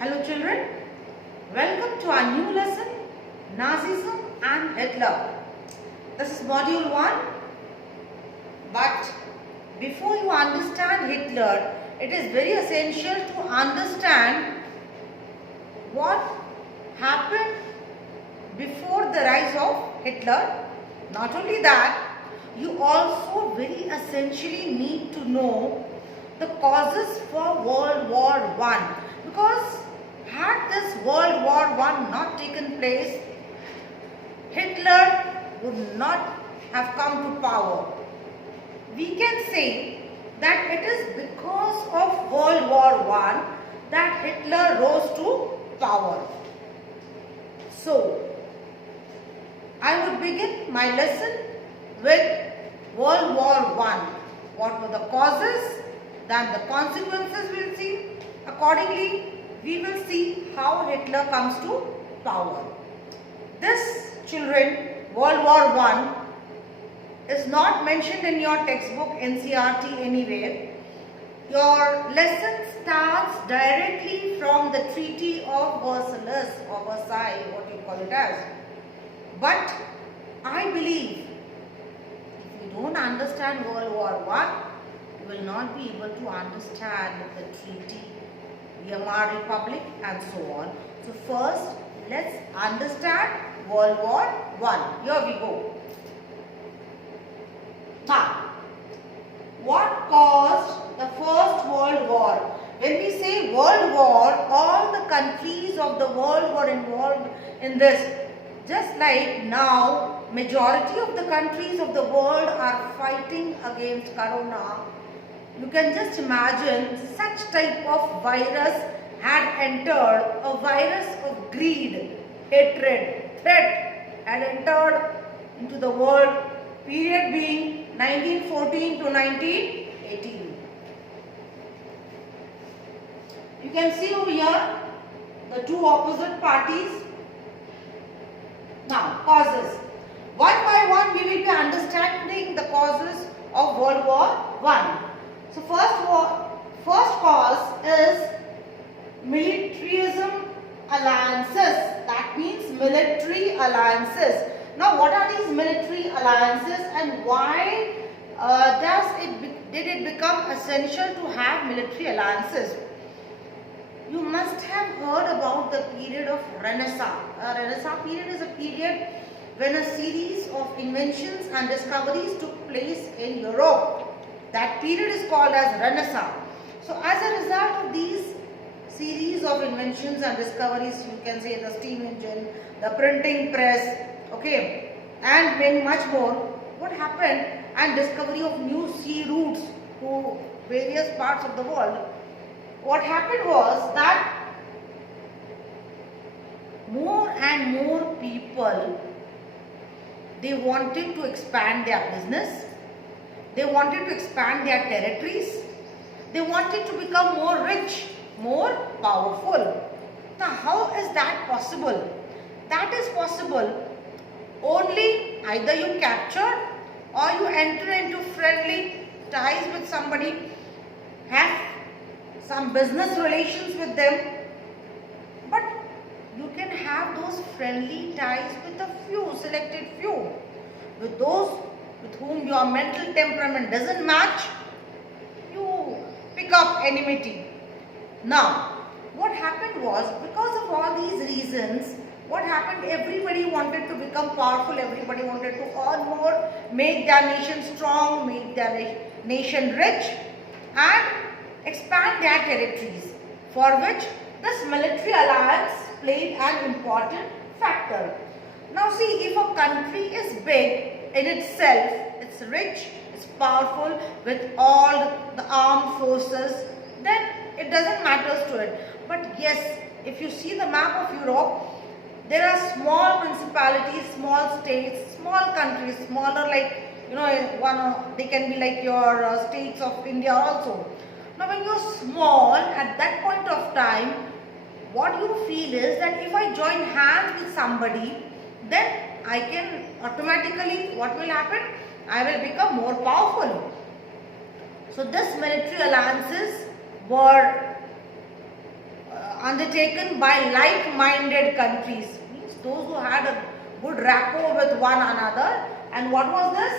Hello children, welcome to our new lesson, Nazism and Hitler. This is module 1, but before you understand Hitler, it is very essential to understand what happened before the rise of Hitler. Not only that, you also very essentially need to know the causes for World War I, because had this World War I not taken place, Hitler would not have come to power. We can say that it is because of World War I that Hitler rose to power. So, I would begin my lesson with World War I. What were the causes? Then the consequences we'll see. Accordingly, we will see how Hitler comes to power. This, children, World War I is not mentioned in your textbook NCERT anywhere. Your lesson starts directly from the Treaty of Versailles or Versailles, what you call it as. But I believe if you don't understand World War I, you will not be able to understand the treaty, Weimar Republic and so on. So first, let's understand World War I. Here we go. Now, what caused the First World War? When we say World War, all the countries of the world were involved in this. Just like now, majority of the countries of the world are fighting against Corona. You can just imagine such type of virus had entered, a virus of greed, hatred, threat had entered into the world, period being 1914 to 1918. You can see over here the two opposite parties. Now, causes. One by one we will be understanding the causes of World War I. So first cause is militarism alliances. That means military alliances. Now what are these military alliances and why did it become essential to have military alliances? You must have heard about the period of Renaissance. Renaissance period is a period when a series of inventions and discoveries took place in Europe. That period is called as Renaissance. So as a result of these series of inventions and discoveries, you can say the steam engine, the printing press, okay, and many much more, what happened, and discovery of new sea routes to various parts of the world. What happened was that more and more people, they wanted to expand their business, they wanted to expand their territories, they wanted to become more rich, more powerful. Now how is that possible? That is possible only either you capture or you enter into friendly ties with somebody, have some business relations with them, but you can have those friendly ties with a few, selected few. With those with whom your mental temperament doesn't match, you pick up enmity. Now, what happened was, because of all these reasons, what happened, everybody wanted to become powerful, everybody wanted to earn more, make their nation strong, make their nation rich and expand their territories, for which this military alliance played an important factor. Now see, if a country is big in itself, it's rich, it's powerful with all the armed forces, then it doesn't matter to it. But yes, if you see the map of Europe, there are small municipalities, small states, small countries, smaller like, they can be like your states of India also. Now when you're small, at that point of time, what you feel is that if I join hands with somebody, then I can automatically, what will happen? I will become more powerful. So this military alliances were undertaken by like-minded countries, means those who had a good rapport with one another. And what was this?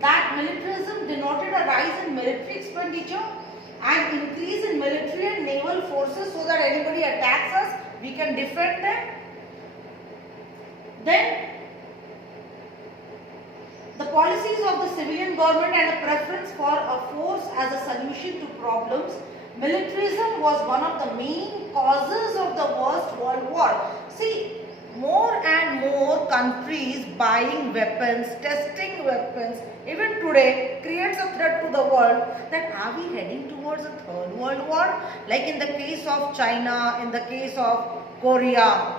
That militarism denoted a rise in military expenditure and increase in military and naval forces, so that anybody attacks us, we can defend them. Then the policies of the civilian government and a preference for a force as a solution to problems. Militarism was one of the main causes of the First World War. See, more and more countries buying weapons, testing weapons, even today creates a threat to the world. That are we heading towards a third world war? Like in the case of China, in the case of Korea.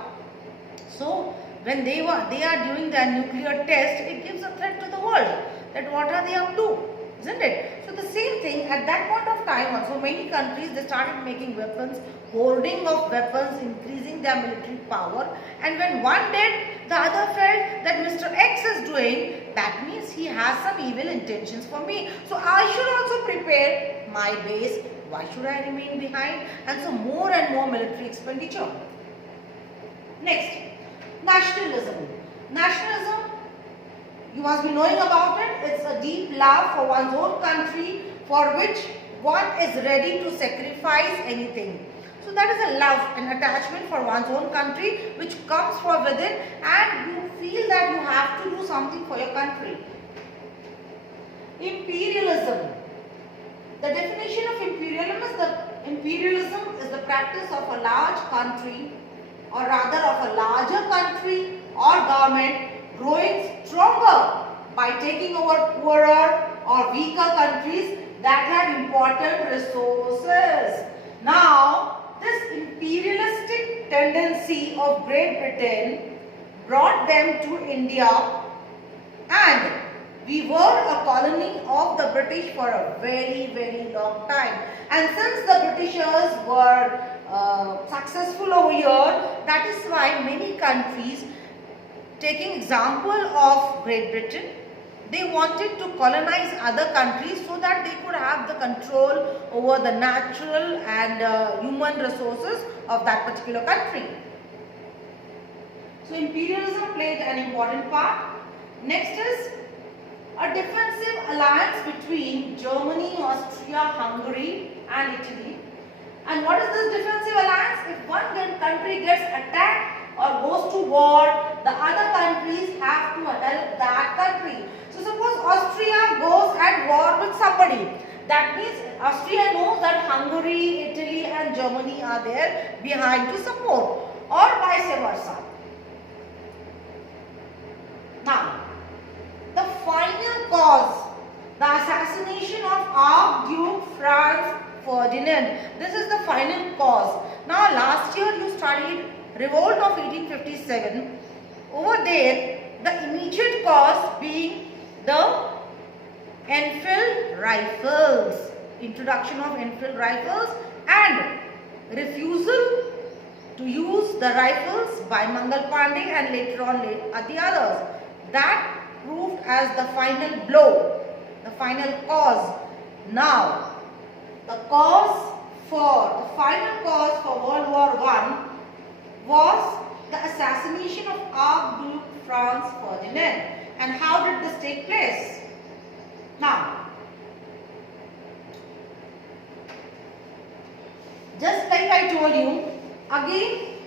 So when they are doing their nuclear test, it gives a threat to the world. That what are they up to? Isn't it? So the same thing at that point of time also, many countries, they started making weapons, hoarding of weapons, increasing their military power. And when one did, the other felt that Mr. X is doing, that means he has some evil intentions for me. So I should also prepare my base. Why should I remain behind? And so more and more military expenditure. Next, nationalism. Nationalism, you must be knowing about it. It's a deep love for one's own country, for which one is ready to sacrifice anything. So that is a love and attachment for one's own country, which comes from within, and you feel that you have to do something for your country. Imperialism. The definition of imperialism is the practice of a large country, or rather of a larger country or government, growing stronger by taking over poorer or weaker countries that have important resources. Now, this imperialistic tendency of Great Britain brought them to India, and we were a colony of the British for a very, very long time. And since the Britishers were successful over here, that is why many countries, taking example of Great Britain, they wanted to colonize other countries so that they could have the control over the natural and human resources of that particular country. So imperialism played an important part. Next is a defensive alliance between Germany, Austria, Hungary and Italy. And what is this defensive alliance? If one country gets attacked or goes to war, the other countries have to help that country. So suppose Austria goes at war with somebody. That means Austria knows that Hungary, Italy and Germany are there behind to support, or vice versa. Now, the final cause, the assassination of Archduke Franz Ferdinand. This is the final cause. Now, last year you studied Revolt of 1857. Over there, the immediate cause being the Enfield rifles, introduction of Enfield rifles and refusal to use the rifles by Mangal Pandey and later on the others. That proved as the final blow, the final cause. Now, the final cause for World War I was the assassination of Archduke Franz Ferdinand. And how did this take place? Now, just like I told you, again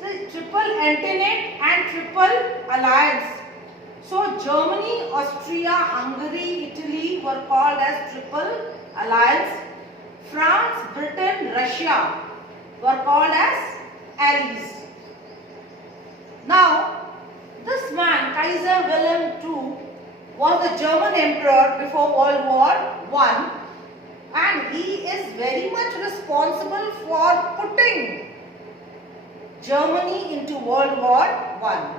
the triple entente and triple alliance. So Germany, Austria, Hungary, Italy were called as triple alliance. France, Britain, Russia were called as allies. Now, this man, Kaiser Wilhelm II, was the German emperor before World War I, and he is very much responsible for putting Germany into World War I.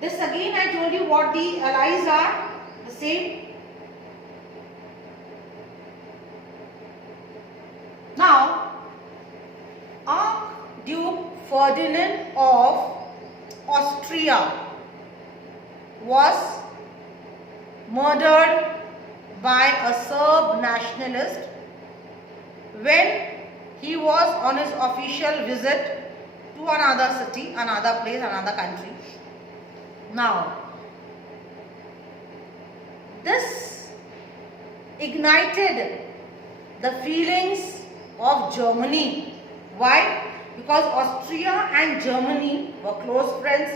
This again I told you what the allies are, the same. Now, Archduke Ferdinand of Austria was murdered by a Serb nationalist when he was on his official visit to another city, another place, another country. Now, this ignited the feelings of Germany. Why? Because Austria and Germany were close friends,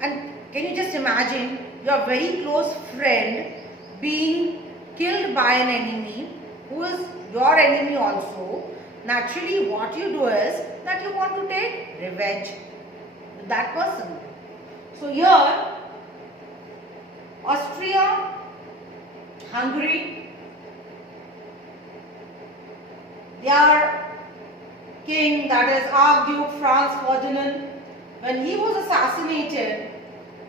and can you just imagine your very close friend being killed by an enemy who is your enemy also? Naturally, what you do is that you want to take revenge with that person. So here, Austria, Hungary, their king, that is Archduke Franz Ferdinand, when he was assassinated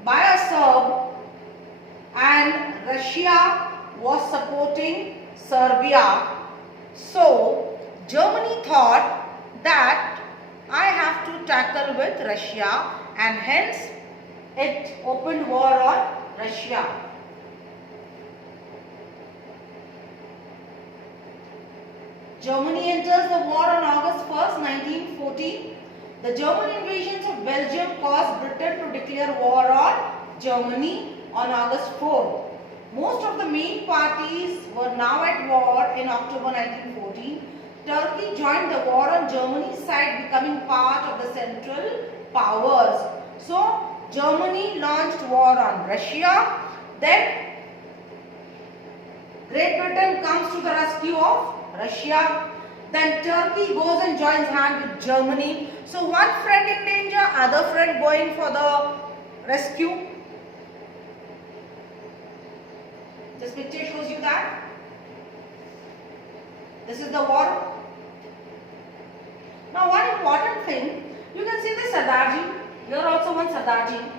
by a Serb, and Russia was supporting Serbia. So Germany thought that I have to tackle with Russia, and hence it opened war on Russia. Germany enters the war on August 1st, 1914. The German invasions of Belgium caused Britain to declare war on Germany on August 4th. Most of the main parties were now at war in October 1914. Turkey joined the war on Germany's side, becoming part of the Central Powers. So, Germany launched war on Russia. Then, Great Britain comes to the rescue of Russia. Then Turkey goes and joins hand with Germany. So one friend in danger, other friend going for the rescue. This picture shows you that. This is the war. Now one important thing, you can see the Sardarji. Here also one Sardarji.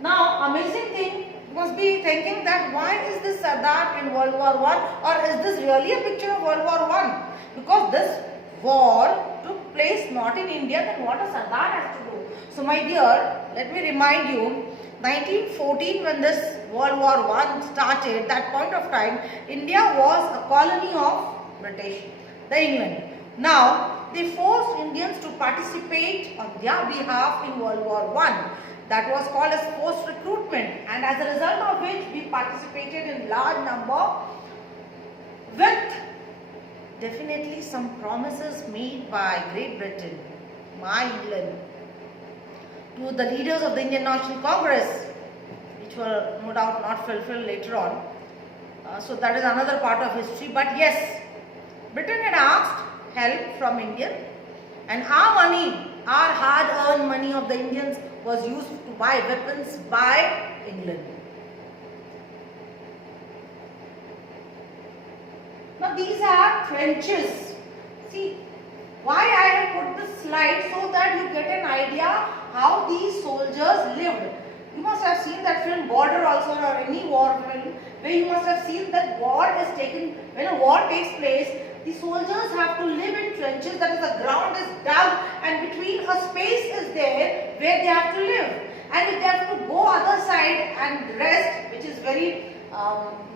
Now amazing thing, you must be thinking that why is this Sardar in World War I, or is this really a picture of World War I? Because this war took place not in India, then what a Sardar has to do? So my dear, let me remind you, 1914 when this World War I started, that point of time, India was a colony of British, the England. Now, they forced Indians to participate on their behalf in World War I. That was called as forced recruitment, and as a result of which we participated in large number with definitely some promises made by Great Britain, by England, to the leaders of the Indian National Congress, which were no doubt not fulfilled later on. So that is another part of history. But yes, Britain had asked help from India, and our money, our hard-earned money of the Indians, was used to buy weapons by England. Now these are trenches. See, why I have put this slide, so that you get an idea how these soldiers lived. You must have seen that film Border also, or any war film, where you must have seen that war is taken, when a war takes place, the soldiers have to live in trenches, that is the ground is dug and between a space is there where they have to live. And if they have to go other side and rest, which is very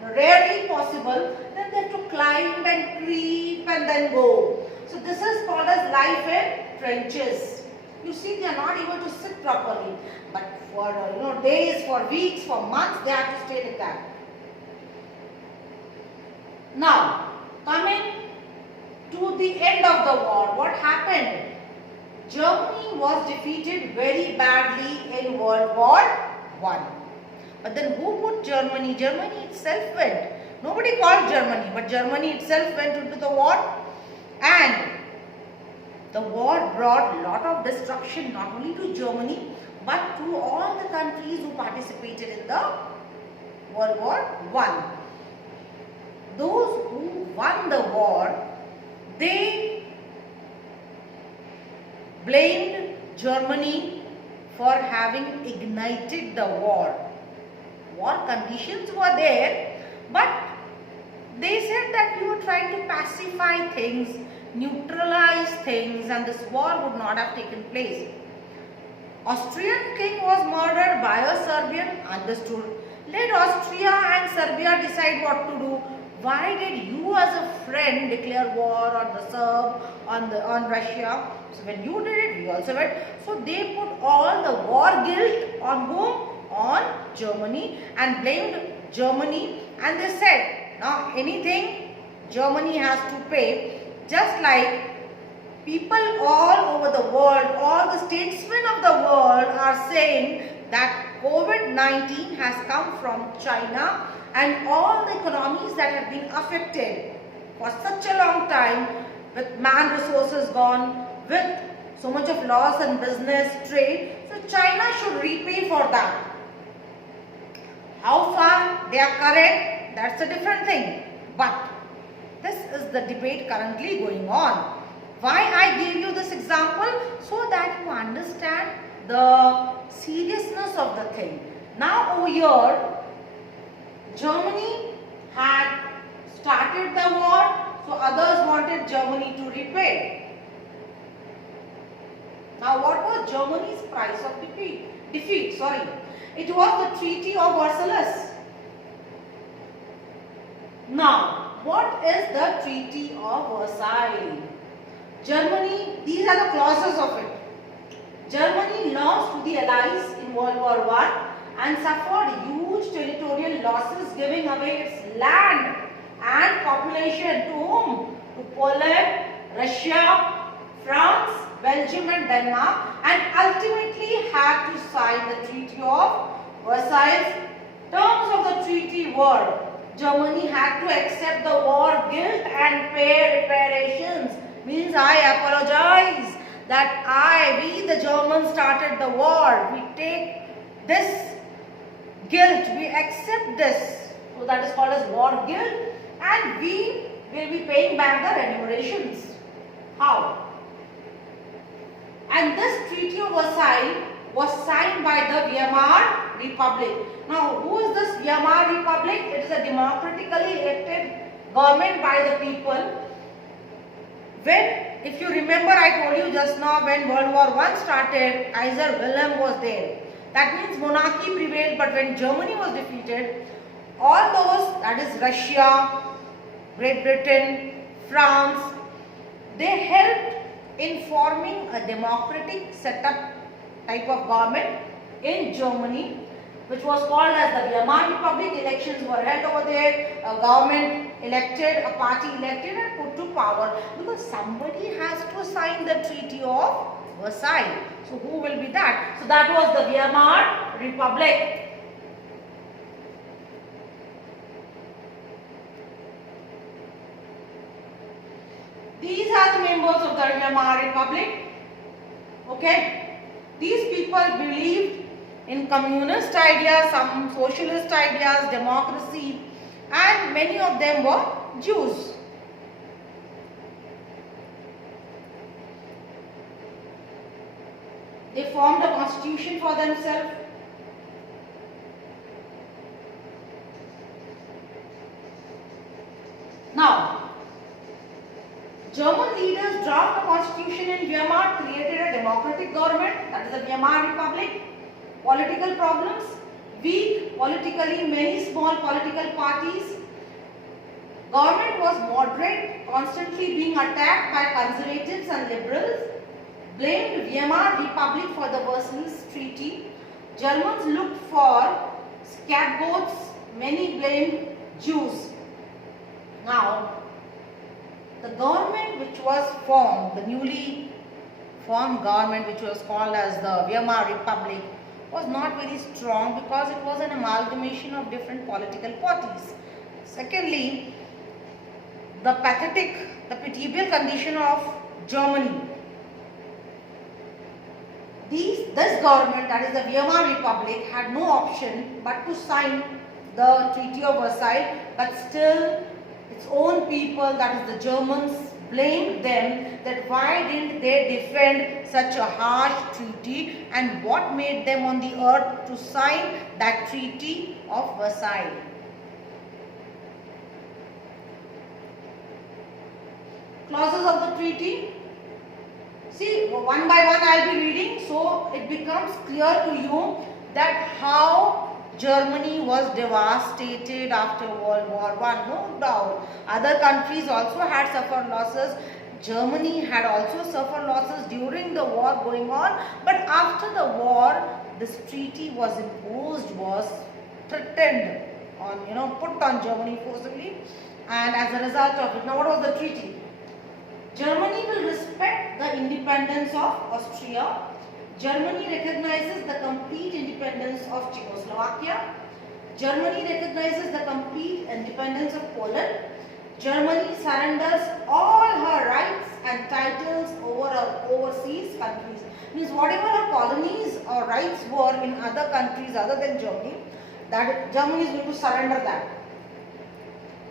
rarely possible, then they have to climb and creep and then go. So this is called as life in trenches. You see, they are not able to sit properly, but for days, for weeks, for months, they have to stay like that. Now, coming to the end of the war, what happened? Germany was defeated very badly in World War I. But then who put Germany? Germany itself went. Nobody called Germany, but Germany itself went into the war. And the war brought a lot of destruction, not only to Germany, but to all the countries who participated in the World War I. Those who won the war, they blamed Germany for having ignited the war. War conditions were there, but they said that we were trying to pacify things, neutralize things, and this war would not have taken place. Austrian king was murdered by a Serbian, understood. Let Austria and Serbia decide what to do. why did you as a friend declare war on the Serb, on Russia? So when you did it, we also did. So they put all the war guilt on whom? On Germany, and blamed Germany, and they said, now anything Germany has to pay, just like people all over the world, all the statesmen of the world are saying that COVID-19 has come from China, and all the economies that have been affected for such a long time, with man resources gone, with so much of loss in business, trade, so China should repay for that. How far they are correct, that's a different thing. But this is the debate currently going on. Why I gave you this example? So that you understand the seriousness of the thing. Now over here, Germany had started the war, so others wanted Germany to repay. Now what was Germany's price of defeat? It was the Treaty of Versailles. Now, what is the Treaty of Versailles? Germany, these are the clauses of it. Germany lost to the Allies in World War I and suffered huge territorial losses, giving away its land and population to whom? To Poland, Russia, France, Belgium and Denmark, and ultimately had to sign the Treaty of Versailles. Terms of the treaty were Germany had to accept the war guilt and pay reparations. Means I apologize that we the Germans started the war. We take this guilt, we accept this. So that is called as war guilt, and we will be paying back the remunerations. How? And this Treaty of Versailles was signed by the Weimar Republic. Now, who is this Weimar Republic? It is a democratically elected government by the people. If you remember, I told you just now, when World War I started, Kaiser Wilhelm was there. That means monarchy prevailed, but when Germany was defeated, all those, that is Russia, Great Britain, France, they helped in forming a democratic setup type of government in Germany, which was called as the Weimar Republic. Elections were held over there, a government elected, a party elected and put to power, because somebody has to sign the Treaty of Versailles. So who will be that? So that was the Weimar Republic. These are the members of the Weimar Republic. Okay, these people believed in communist ideas, some socialist ideas, democracy, and many of them were Jews. They formed a constitution for themselves. Now, German leaders draft a constitution in Weimar, created a democratic government, that is the Weimar Republic. Political problems, weak politically, many small political parties. Government was moderate, constantly being attacked by conservatives and liberals. Blamed Weimar Republic for the Versailles Treaty. Germans looked for scapegoats, many blamed Jews. Now, the government which was formed, the newly formed government which was called as the Weimar Republic, was not very strong because it was an amalgamation of different political parties. Secondly, the pitiable condition of Germany. This government, that is the Weimar Republic, had no option but to sign the Treaty of Versailles, but still its own people, that is the Germans, blamed them that why didn't they defend such a harsh treaty, and what made them on the earth to sign that Treaty of Versailles. Clauses of the treaty. See, one by one I will be reading, so it becomes clear to you that how Germany was devastated after World War I, no doubt. Other countries also had suffered losses. Germany had also suffered losses during the war going on, but after the war, this treaty was imposed, was threatened on, put on Germany forcibly, and as a result of it, now what was the treaty? Germany will respect the independence of Austria. Germany recognizes the complete independence of Czechoslovakia. Germany recognizes the complete independence of Poland. Germany surrenders all her rights and titles over her overseas countries. Means whatever her colonies or rights were in other countries other than Germany, that Germany is going to surrender that.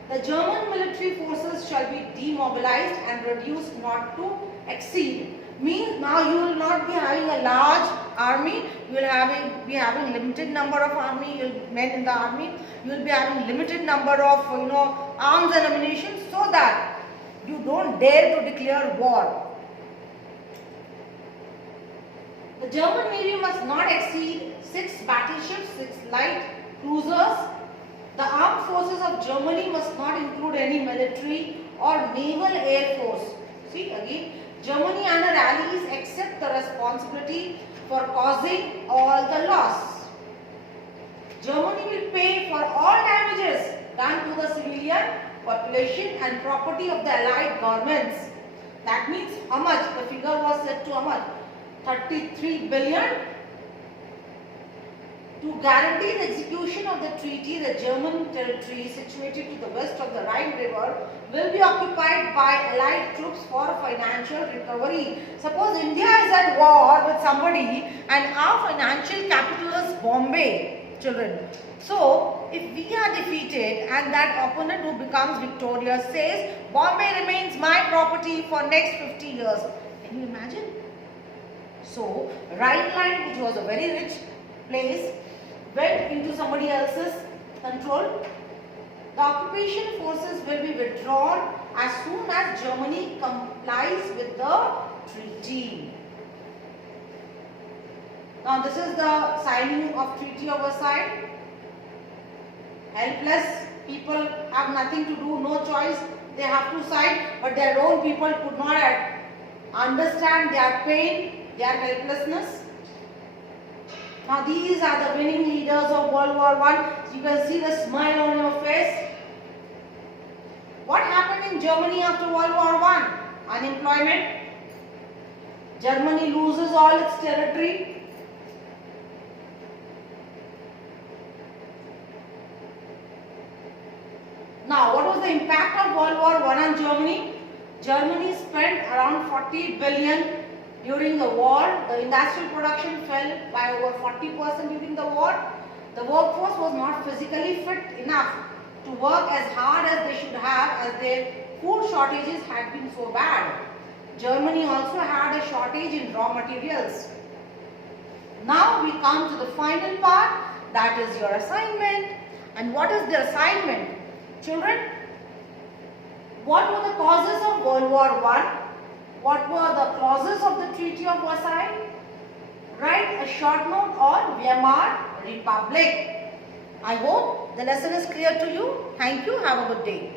The German military forces shall be demobilized and reduced not to exceed. Means now you will not be having a large army, you will be having limited number of men in the army, you will be having limited number of arms and ammunition, so that you don't dare to declare war. The German Navy must not exceed 6 battleships, 6 light cruisers. The armed forces of Germany must not include any military or naval air force. See again, Germany and her allies accept the responsibility for causing all the loss. Germany will pay for all damages done to the civilian population and property of the allied governments. That means how much? The figure was set to how much? 33 billion. To guarantee the execution of the treaty, the German territory situated to the west of the Rhine River will be occupied by allied troops for financial recovery. Suppose India is at war with somebody and our financial capital is Bombay, children. So, if we are defeated and that opponent who becomes victorious says, Bombay remains my property for next 50 years. Can you imagine? So, Rhineland, which was a very rich place, went into somebody else's control. The occupation forces will be withdrawn as soon as Germany complies with the treaty. Now this is the signing of Treaty of Versailles. Helpless people have nothing to do, no choice, they have to sign, but their own people could not understand their pain, their helplessness. Now these are the winning leaders of World War I. You can see the smile on your face. What happened in Germany after World War I? Unemployment. Germany loses all its territory. Now what was the impact of World War I on Germany? Germany spent around 40 billion during the war. The industrial production fell by over 40% during the war. The workforce was not physically fit enough to work as hard as they should have, as their food shortages had been so bad. Germany also had a shortage in raw materials. Now we come to the final part, that is your assignment. And what is the assignment? Children, what were the causes of World War I? What were the clauses of the Treaty of Versailles? Write a short note on Weimar Republic. I hope the lesson is clear to you. Thank you. Have a good day.